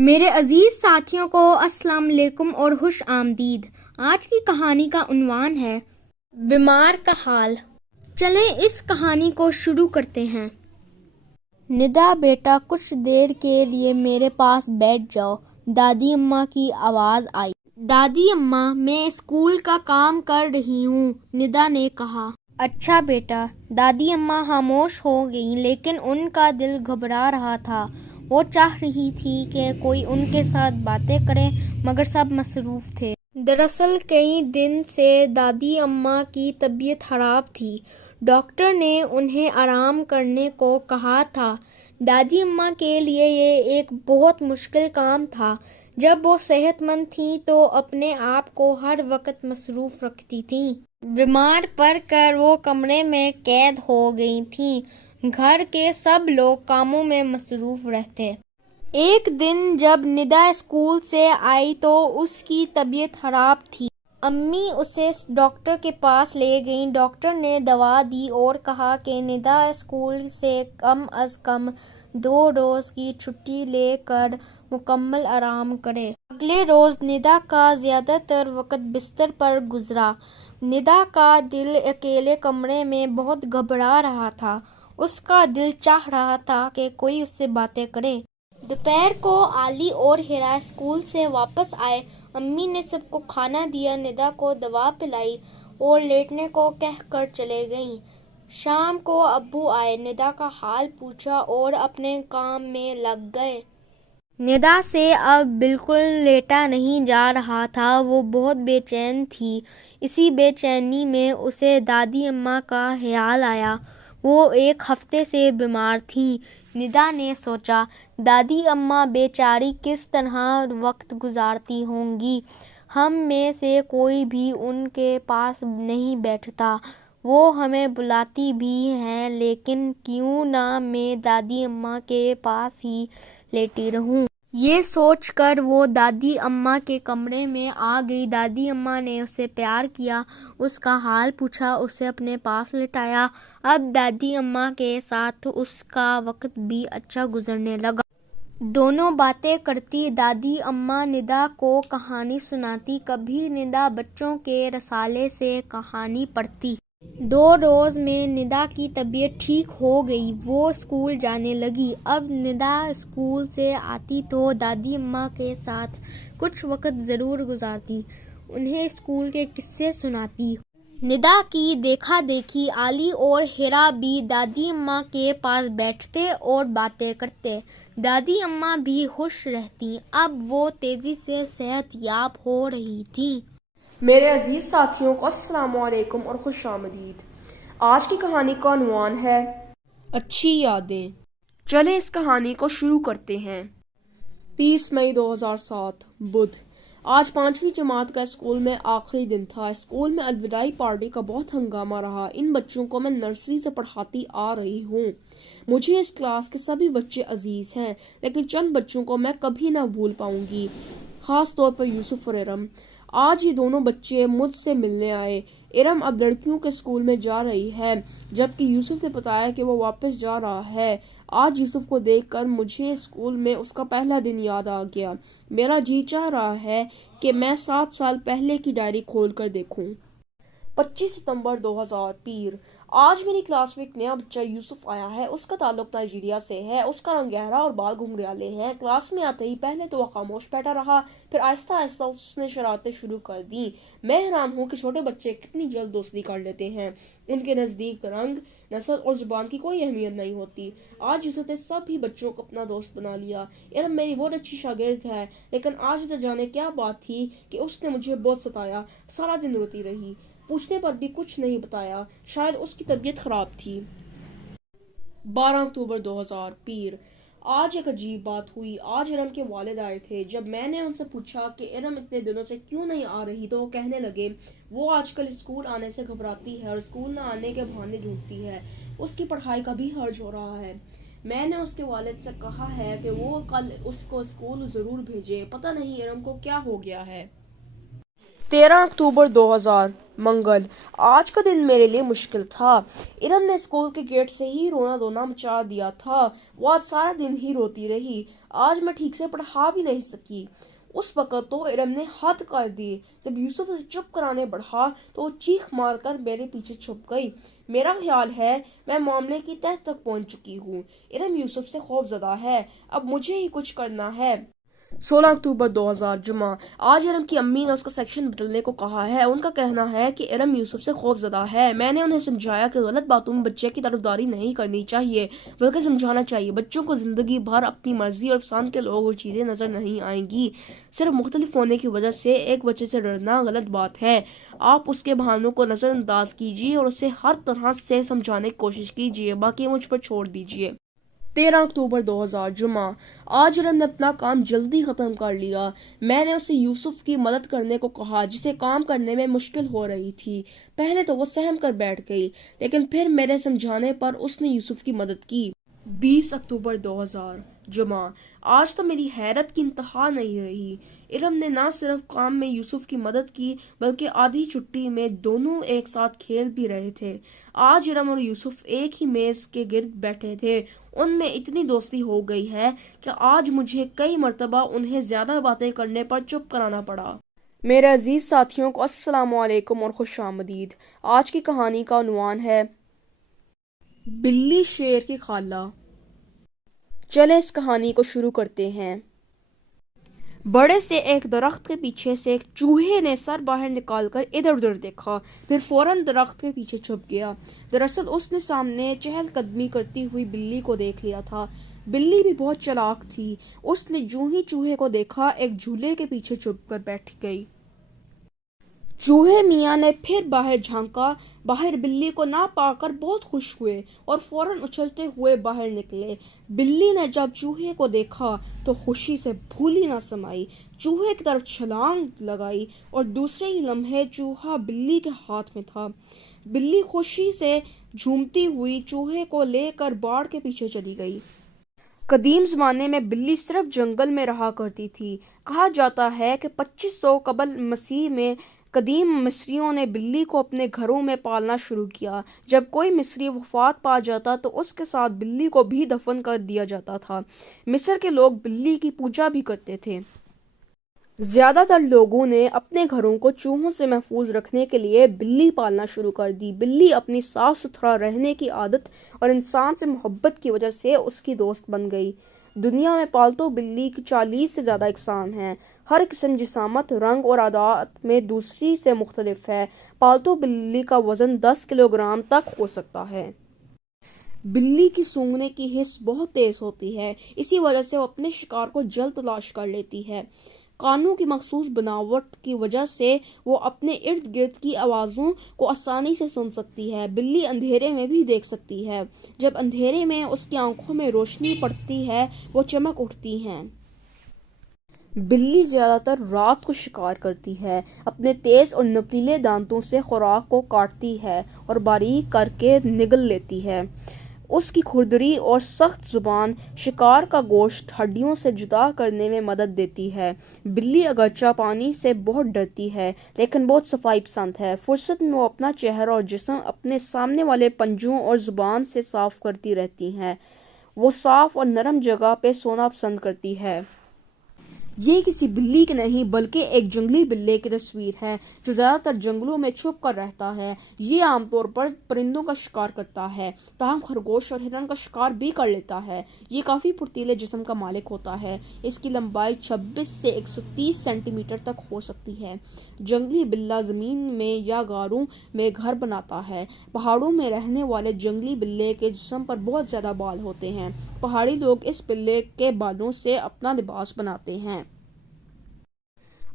میرے عزیز ساتھیوں کو السلام علیکم اور خوش آمدید۔ آج کی کہانی کا عنوان ہے بیمار کا حال۔ چلیں اس کہانی کو شروع کرتے ہیں۔ ندا بیٹا کچھ دیر کے لیے میرے پاس بیٹھ جاؤ، دادی اماں کی آواز آئی۔ دادی اماں میں اسکول کا کام کر رہی ہوں، ندا نے کہا۔ اچھا بیٹا۔ دادی اماں خاموش ہو گئیں لیکن ان کا دل گھبرا رہا تھا۔ وہ چاہ رہی تھی کہ کوئی ان کے ساتھ باتیں کرے مگر سب مصروف تھے۔ دراصل کئی دن سے دادی اماں کی طبیعت خراب تھی۔ ڈاکٹر نے انہیں آرام کرنے کو کہا تھا۔ دادی اماں کے لیے یہ ایک بہت مشکل کام تھا۔ جب وہ صحت مند تھیں تو اپنے آپ کو ہر وقت مصروف رکھتی تھیں۔ بیمار پڑ کر وہ کمرے میں قید ہو گئی تھیں۔ گھر کے سب لوگ کاموں میں مصروف رہتے۔ ایک دن جب ندا اسکول سے آئی تو اس کی طبیعت خراب تھی۔ امی اسے ڈاکٹر کے پاس لے گئیں۔ ڈاکٹر نے دوا دی اور کہا کہ ندا اسکول سے کم از کم 2 روز کی چھٹی لے کر مکمل آرام کرے۔ اگلے روز ندا کا زیادہ تر وقت بستر پر گزرا۔ ندا کا دل اکیلے کمرے میں بہت گھبرا رہا تھا۔ اس کا دل چاہ رہا تھا کہ کوئی اس سے باتیں کرے۔ دوپہر کو علی اور ہیرا اسکول سے واپس آئے۔ امی نے سب کو کھانا دیا، ندا کو دوا پلائی اور لیٹنے کو کہہ کر چلے گئیں۔ شام کو ابو آئے، ندا کا حال پوچھا اور اپنے کام میں لگ گئے۔ ندا سے اب بالکل لیٹا نہیں جا رہا تھا، وہ بہت بے چین تھی۔ اسی بے چینی میں اسے دادی اماں کا خیال آیا۔ وہ 1 ہفتے سے بیمار تھیں۔ ندا نے سوچا، دادی اماں بیچاری کس طرح وقت گزارتی ہوں گی۔ ہم میں سے کوئی بھی ان کے پاس نہیں بیٹھتا، وہ ہمیں بلاتی بھی ہیں، لیکن کیوں نہ میں دادی اماں کے پاس ہی لیٹی رہوں۔ یہ سوچ کر وہ دادی اماں کے کمرے میں آ گئی۔ دادی اماں نے اسے پیار کیا، اس کا حال پوچھا، اسے اپنے پاس لٹایا۔ اب دادی اماں کے ساتھ اس کا وقت بھی اچھا گزرنے لگا۔ دونوں باتیں کرتی، دادی اماں ندا کو کہانی سناتی، کبھی ندا بچوں کے رسالے سے کہانی پڑھتی۔ 2 روز میں ندا کی طبیعت ٹھیک ہو گئی، وہ اسکول جانے لگی۔ اب ندا اسکول سے آتی تو دادی اماں کے ساتھ کچھ وقت ضرور گزارتی، انہیں اسکول کے قصے سناتی۔ ندا کی دیکھا دیکھی علی اور ہیرا بھی دادی اماں کے پاس بیٹھتے اور باتیں کرتے۔ دادی اماں بھی خوش رہتیں، اب وہ تیزی سے صحت یاب ہو رہی تھیں۔ میرے عزیز ساتھیوں کو السلام علیکم اور خوش آمدید۔ آج کی کہانی کا عنوان ہے اچھی یادیں۔ چلیں اس کہانی کو شروع کرتے ہیں۔ 30 مئی 2007 بدھ۔ آج 5ویں جماعت کا اسکول میں آخری دن تھا۔ اسکول میں الوداعی پارٹی کا بہت ہنگامہ رہا۔ ان بچوں کو میں نرسری سے پڑھاتی آ رہی ہوں۔ مجھے اس کلاس کے سبھی بچے عزیز ہیں، لیکن چند بچوں کو میں کبھی نہ بھول پاؤں گی، خاص طور پر یوسف اور ارم۔ آج یہ دونوں بچے مجھ سے ملنے آئے۔ ارم اب لڑکیوں کے اسکول میں جا رہی ہے، جبکہ یوسف نے بتایا کہ وہ واپس جا رہا ہے۔ آج یوسف کو دیکھ کر مجھے اسکول میں اس کا پہلا دن یاد آ گیا۔ میرا جی چاہ رہا ہے کہ میں 7 سال پہلے کی ڈائری کھول کر دیکھوں۔ 25 ستمبر 2000 پیر۔ آج میری کلاس میں ایک نیا بچہ یوسف آیا ہے۔ اس کا تعلق نائجیریا سے ہے۔ اس کا رنگ گہرا اور بال گھنگریالے ہیں۔ کلاس میں آتے ہی پہلے تو وہ خاموش بیٹھا رہا، پھر آہستہ آہستہ اس نے شرارتیں شروع کر دیں۔ میں حیران ہوں کہ چھوٹے بچے کتنی جلد دوستی کر لیتے ہیں۔ ان کے نزدیک رنگ، نسل اور زبان کی کوئی اہمیت نہیں ہوتی۔ آج یوسف نے سب ہی بچوں کو اپنا دوست بنا لیا۔ ارم میری بہت اچھی شاگرد ہے، لیکن آج نہ جانے کیا بات تھی کہ اس نے مجھے بہت ستایا۔ سارا دن روتی رہی، پوچھنے پر بھی کچھ نہیں بتایا، شاید اس کی طبیعت خراب تھی۔ 12 اکتوبر 2000 پیر۔ آج ایک عجیب بات ہوئی۔ آج ارم کے والد آئے تھے۔ جب میں نے ان سے پوچھا کہ ارم اتنے دنوں سے کیوں نہیں آ رہی تو وہ کہنے لگے وہ آج کل اسکول آنے سے گھبراتی ہے اور اسکول نہ آنے کے بہانے ڈھونڈتی ہے۔ اس کی پڑھائی کا بھی حرج ہو رہا ہے۔ میں نے اس کے والد سے کہا ہے کہ وہ کل اس کو اسکول ضرور بھیجے، پتہ نہیں ارم کو کیا ہو گیا ہے۔ 13 اکتوبر 2000 منگل۔ آج کا دن میرے لیے مشکل تھا۔ ارم نے اسکول کے گیٹ سے ہی رونا دھونا مچا دیا تھا۔ وہ آج سارا دن ہی روتی رہی۔ آج میں ٹھیک سے پڑھا بھی نہیں سکی۔ اس وقت تو ارم نے حد کر دی۔ جب یوسف اسے چپ کرانے بڑھا تو وہ چیخ مار کر میرے پیچھے چھپ گئی۔ میرا خیال ہے میں معاملے کی تہہ تک پہنچ چکی ہوں۔ ارم یوسف سے خوف زدہ ہے، اب مجھے ہی کچھ کرنا ہے۔ 16 اکتوبر 2000 جمعہ۔ آج ارم کی امی نے اس کا سیکشن بدلنے کو کہا ہے۔ ان کا کہنا ہے کہ ارم یوسف سے خوف زدہ ہے۔ میں نے انہیں سمجھایا کہ غلط باتوں میں بچے کی طرفداری نہیں کرنی چاہیے، بلکہ سمجھانا چاہیے بچوں کو زندگی بھر اپنی مرضی اور پسند کے لوگ اور چیزیں نظر نہیں آئیں گی۔ صرف مختلف ہونے کی وجہ سے ایک بچے سے ڈرنا غلط بات ہے۔ آپ اس کے بہانوں کو نظر انداز کیجیے اور اسے ہر طرح سے سمجھانے کی کوشش کیجیے، باقی مجھ پر چھوڑ دیجیے۔ 13 اکتوبر 2000 جمعہ۔ آج ارم نے اپنا کام جلدی ختم کر لیا۔ میں نے اسے یوسف کی مدد کرنے کو کہا جسے کام کرنے میں مشکل ہو رہی تھی۔ پہلے تو وہ سہم کر بیٹھ گئی، لیکن پھر میرے سمجھانے پر اس نے یوسف کی مدد کی۔ 20 اکتوبر 2000 جمعہ۔ آج تو میری حیرت کی انتہا نہیں رہی۔ ارم نے نہ صرف کام میں یوسف کی مدد کی بلکہ آدھی چھٹی میں دونوں ایک ساتھ کھیل بھی رہے تھے۔ آج ارم اور یوسف ایک ہی میز کے گرد بیٹھے تھے۔ ان میں اتنی دوستی ہو گئی ہے کہ آج مجھے کئی مرتبہ انہیں زیادہ باتیں کرنے پر چپ کرانا پڑا۔ میرے عزیز ساتھیوں کو السلام علیکم اور خوش آمدید۔ آج کی کہانی کا عنوان ہے بلی شیر کی خالہ۔ چلیں اس کہانی کو شروع کرتے ہیں۔ بڑے سے ایک درخت کے پیچھے سے ایک چوہے نے سر باہر نکال کر ادھر ادھر دیکھا، پھر فوراً درخت کے پیچھے چھپ گیا۔ دراصل اس نے سامنے چہل قدمی کرتی ہوئی بلی کو دیکھ لیا تھا۔ بلی بھی بہت چالاک تھی۔ اس نے جوں ہی چوہے کو دیکھا ایک جھولے کے پیچھے چھپ کر بیٹھ گئی۔ چوہے میاں نے پھر باہر جھانکا، باہر بلی کو نہ پا کر بہت خوش ہوئے اور فوراً اچھلتے ہوئے باہر نکلے۔ بلی نے جب چوہے کو دیکھا تو خوشی سے بھولی نہ سمائی، چوہے کی طرف چھلانگ لگائی اور دوسرے ہی لمحے چوہا بلی کے ہاتھ میں تھا۔ بلی خوشی سے جھومتی ہوئی چوہے کو لے کر باڑ کے پیچھے چلی گئی۔ قدیم زمانے میں بلی صرف جنگل میں رہا کرتی تھی۔ کہا جاتا ہے کہ 2500 قبل مسیح میں قدیم مصریوں نے بلی کو اپنے گھروں میں پالنا شروع کیا۔ جب کوئی مصری وفات پا جاتا تو اس کے ساتھ بلی کو بھی دفن کر دیا جاتا تھا۔ مصر کے لوگ بلی کی پوجا بھی کرتے تھے۔ زیادہ تر لوگوں نے اپنے گھروں کو چوہوں سے محفوظ رکھنے کے لیے بلی پالنا شروع کر دی۔ بلی اپنی صاف ستھرا رہنے کی عادت اور انسان سے محبت کی وجہ سے اس کی دوست بن گئی۔ دنیا میں پالتو بلی کی 40 سے زیادہ اقسام ہیں۔ ہر قسم جسامت، رنگ اور عادات میں دوسری سے مختلف ہے۔ پالتو بلی کا وزن 10 کلوگرام تک ہو سکتا ہے۔ بلی کی سونگھنے کی حس بہت تیز ہوتی ہے، اسی وجہ سے وہ اپنے شکار کو جلد تلاش کر لیتی ہے۔ کانوں کی مخصوص بناوٹ کی وجہ سے وہ اپنے ارد گرد کی آوازوں کو آسانی سے سن سکتی ہے۔ بلی اندھیرے میں بھی دیکھ سکتی ہے۔ جب اندھیرے میں اس کی آنکھوں میں روشنی پڑتی ہے وہ چمک اٹھتی ہیں۔ بلی زیادہ تر رات کو شکار کرتی ہے، اپنے تیز اور نوکیلے دانتوں سے خوراک کو کاٹتی ہے اور باریک کر کے نگل لیتی ہے۔ اس کی کھردری اور سخت زبان شکار کا گوشت ہڈیوں سے جدا کرنے میں مدد دیتی ہے۔ بلی اگرچہ پانی سے بہت ڈرتی ہے لیکن بہت صفائی پسند ہے۔ فرصت میں وہ اپنا چہرہ اور جسم اپنے سامنے والے پنجوں اور زبان سے صاف کرتی رہتی ہے۔ وہ صاف اور نرم جگہ پہ سونا پسند کرتی ہے۔ یہ کسی بلی کی نہیں بلکہ ایک جنگلی بلے کی تصویر ہے جو زیادہ تر جنگلوں میں چھپ کر رہتا ہے۔ یہ عام طور پر پرندوں کا شکار کرتا ہے، تاہم خرگوش اور ہرن کا شکار بھی کر لیتا ہے۔ یہ کافی پھرتیلے جسم کا مالک ہوتا ہے۔ اس کی لمبائی 26 سے 130 سینٹی میٹر تک ہو سکتی ہے۔ جنگلی بلہ زمین میں یا غاروں میں گھر بناتا ہے۔ پہاڑوں میں رہنے والے جنگلی بلے کے جسم پر بہت زیادہ بال ہوتے ہیں۔ پہاڑی لوگ اس بلے کے بالوں سے اپنا لباس بناتے ہیں۔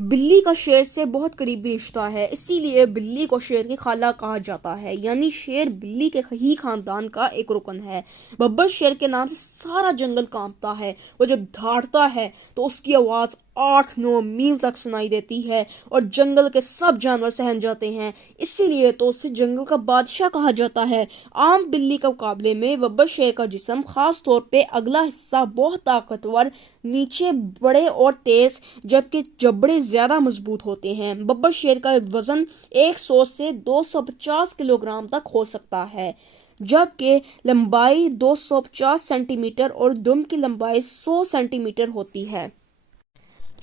بلی کا شیر سے بہت قریبی رشتہ ہے، اسی لیے بلی کو شیر کی خالہ کہا جاتا ہے، یعنی شیر بلی کے ہی خاندان کا ایک رکن ہے۔ ببر شیر کے نام سے سارا جنگل کانپتا ہے۔ وہ جب دھاڑتا ہے تو اس کی آواز 8-9 میل تک سنائی دیتی ہے اور جنگل کے سب جانور سہم جاتے ہیں، اسی لیے تو اسے جنگل کا بادشاہ کہا جاتا ہے۔ عام بلی کے مقابلے میں ببر شیر کا جسم، خاص طور پہ اگلا حصہ، بہت طاقتور، نیچے بڑے اور تیز، جبکہ جبڑے زیادہ مضبوط ہوتے ہیں۔ ببر شیر کا وزن 100 سے 250 کلوگرام تک ہو سکتا ہے۔ جبکہ لمبائی 250 سینٹی میٹر اور دم کی لمبائی 100 سینٹی میٹر ہوتی ہے۔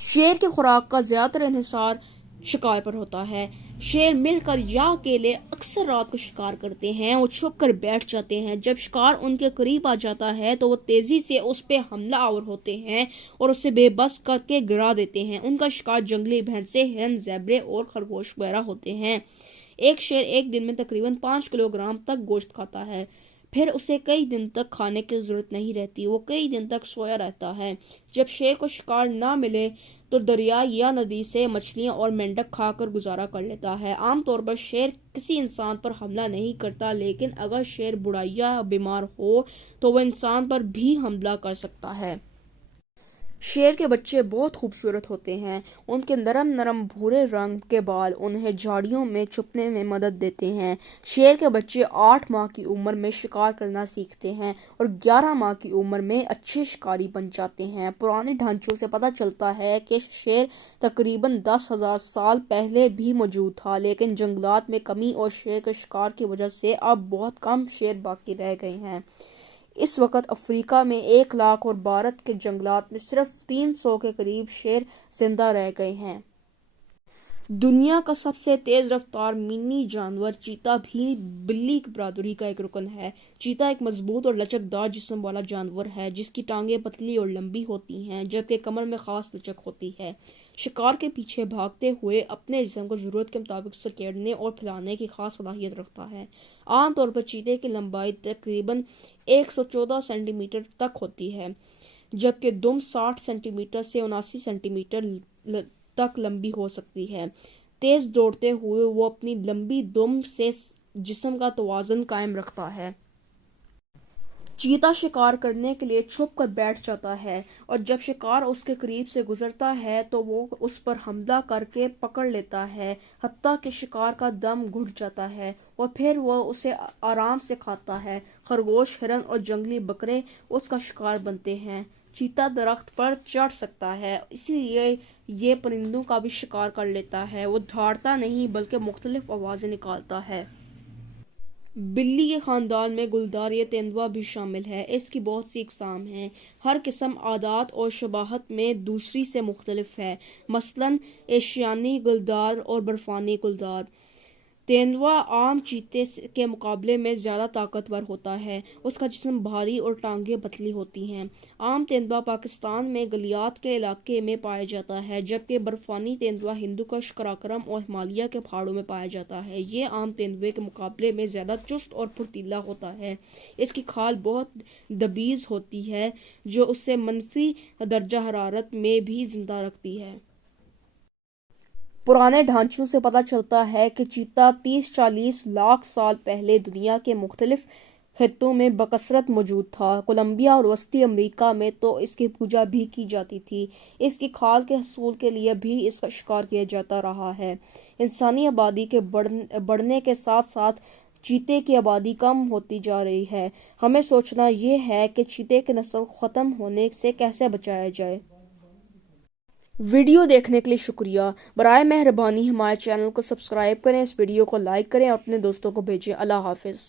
شیر کی خوراک کا زیادہ تر انحصار شکار پر ہوتا ہے۔ شیر مل کر یا اکیلے اکثر رات کو شکار کرتے ہیں۔ وہ چھپ کر بیٹھ جاتے ہیں۔ جب شکار ان کے قریب آ جاتا ہے تو وہ تیزی سے اس پہ حملہ آور ہوتے ہیں اور اسے بے بس کر کے گرا دیتے ہیں۔ ان کا شکار جنگلی بھینسیں، ہرن، زیبرے اور خرگوش وغیرہ ہوتے ہیں۔ ایک شیر ایک دن میں تقریباً 5 کلو گرام تک گوشت کھاتا ہے۔ پھر اسے کئی دن تک کھانے کی ضرورت نہیں رہتی۔ وہ کئی دن تک سویا رہتا ہے۔ جب شیر کو شکار نہ ملے تو دریا یا ندی سے مچھلیاں اور مینڈک کھا کر گزارا کر لیتا ہے۔ عام طور پر شیر کسی انسان پر حملہ نہیں کرتا، لیکن اگر شیر بوڑھا یا بیمار ہو تو وہ انسان پر بھی حملہ کر سکتا ہے۔ شیر کے بچے بہت خوبصورت ہوتے ہیں۔ ان کے نرم نرم بھورے رنگ کے بال انہیں جھاڑیوں میں چھپنے میں مدد دیتے ہیں۔ شیر کے بچے 8 ماہ کی عمر میں شکار کرنا سیکھتے ہیں اور 11 ماہ کی عمر میں اچھے شکاری بن جاتے ہیں۔ پرانے ڈھانچوں سے پتہ چلتا ہے کہ شیر تقریباً 10,000 سال پہلے بھی موجود تھا، لیکن جنگلات میں کمی اور شیر کے شکار کی وجہ سے اب بہت کم شیر باقی رہ گئے ہیں۔ اس وقت افریقہ میں 1 لاکھ اور بھارت کے جنگلات میں صرف 300 کے قریب شیر زندہ رہ گئے ہیں۔ دنیا کا سب سے تیز رفتار منی جانور چیتا بھی بلی برادری کا ایک رکن ہے۔ چیتا ایک مضبوط اور لچکدار جسم والا جانور ہے جس کی ٹانگیں پتلی اور لمبی ہوتی ہیں، جبکہ کمر میں خاص لچک ہوتی ہے۔ شکار کے پیچھے بھاگتے ہوئے اپنے جسم کو ضرورت کے مطابق سکیڑنے اور پھیلانے کی خاص صلاحیت رکھتا ہے۔ عام طور پر چیتے کی لمبائی تقریباً 114 سینٹی میٹر تک ہوتی ہے، جبکہ دم 60 سینٹی میٹر سے 79 سینٹی میٹر تک لمبی ہو سکتی ہے۔ تیز دوڑتے ہوئے وہ اپنی لمبی دم سے جسم کا توازن قائم رکھتا ہے۔ چیتا شکار کرنے کے لیے چھپ کر بیٹھ جاتا ہے اور جب شکار اس کے قریب سے گزرتا ہے تو وہ اس پر حملہ کر کے پکڑ لیتا ہے، حتیٰ کہ شکار کا دم گھٹ جاتا ہے اور پھر وہ اسے آرام سے کھاتا ہے۔ خرگوش، ہرن اور جنگلی بکرے اس کا شکار بنتے ہیں۔ چیتا درخت پر چڑھ سکتا ہے، اسی لیے یہ پرندوں کا بھی شکار کر لیتا ہے۔ وہ دھاڑتا نہیں بلکہ مختلف آوازیں نکالتا ہے۔ بلی کے خاندان میں گلدار یا تیندوا بھی شامل ہے۔ اس کی بہت سی اقسام ہیں۔ ہر قسم عادات اور شباہت میں دوسری سے مختلف ہے، مثلاً ایشیانی گلدار اور برفانی گلدار۔ تیندوا عام چیتے کے مقابلے میں زیادہ طاقتور ہوتا ہے۔ اس کا جسم بھاری اور ٹانگیں پتلی ہوتی ہیں۔ عام تیندوا پاکستان میں گلیات کے علاقے میں پایا جاتا ہے، جبکہ برفانی تیندوا ہندوکش، قراقرم اور ہمالیہ کے پہاڑوں میں پایا جاتا ہے۔ یہ عام تیندوے کے مقابلے میں زیادہ چست اور پھرتیلا ہوتا ہے۔ اس کی کھال بہت دبیز ہوتی ہے جو اسے منفی درجہ حرارت میں بھی زندہ رکھتی ہے۔ پرانے ڈھانچوں سے پتہ چلتا ہے کہ چیتا 30-40 لاکھ سال پہلے دنیا کے مختلف خطوں میں بکثرت موجود تھا۔ کولمبیا اور وسطی امریکہ میں تو اس کی پوجا بھی کی جاتی تھی۔ اس کی کھال کے حصول کے لیے بھی اس کا شکار کیا جاتا رہا ہے۔ انسانی آبادی کے بڑھنے کے ساتھ ساتھ چیتے کی آبادی کم ہوتی جا رہی ہے۔ ہمیں سوچنا یہ ہے کہ چیتے کی نسل کو ختم ہونے سے کیسے بچایا جائے۔ ویڈیو دیکھنے کے لیے شکریہ۔ برائے مہربانی ہمارے چینل کو سبسکرائب کریں، اس ویڈیو کو لائک کریں اور اپنے دوستوں کو بھیجیں۔ اللہ حافظ۔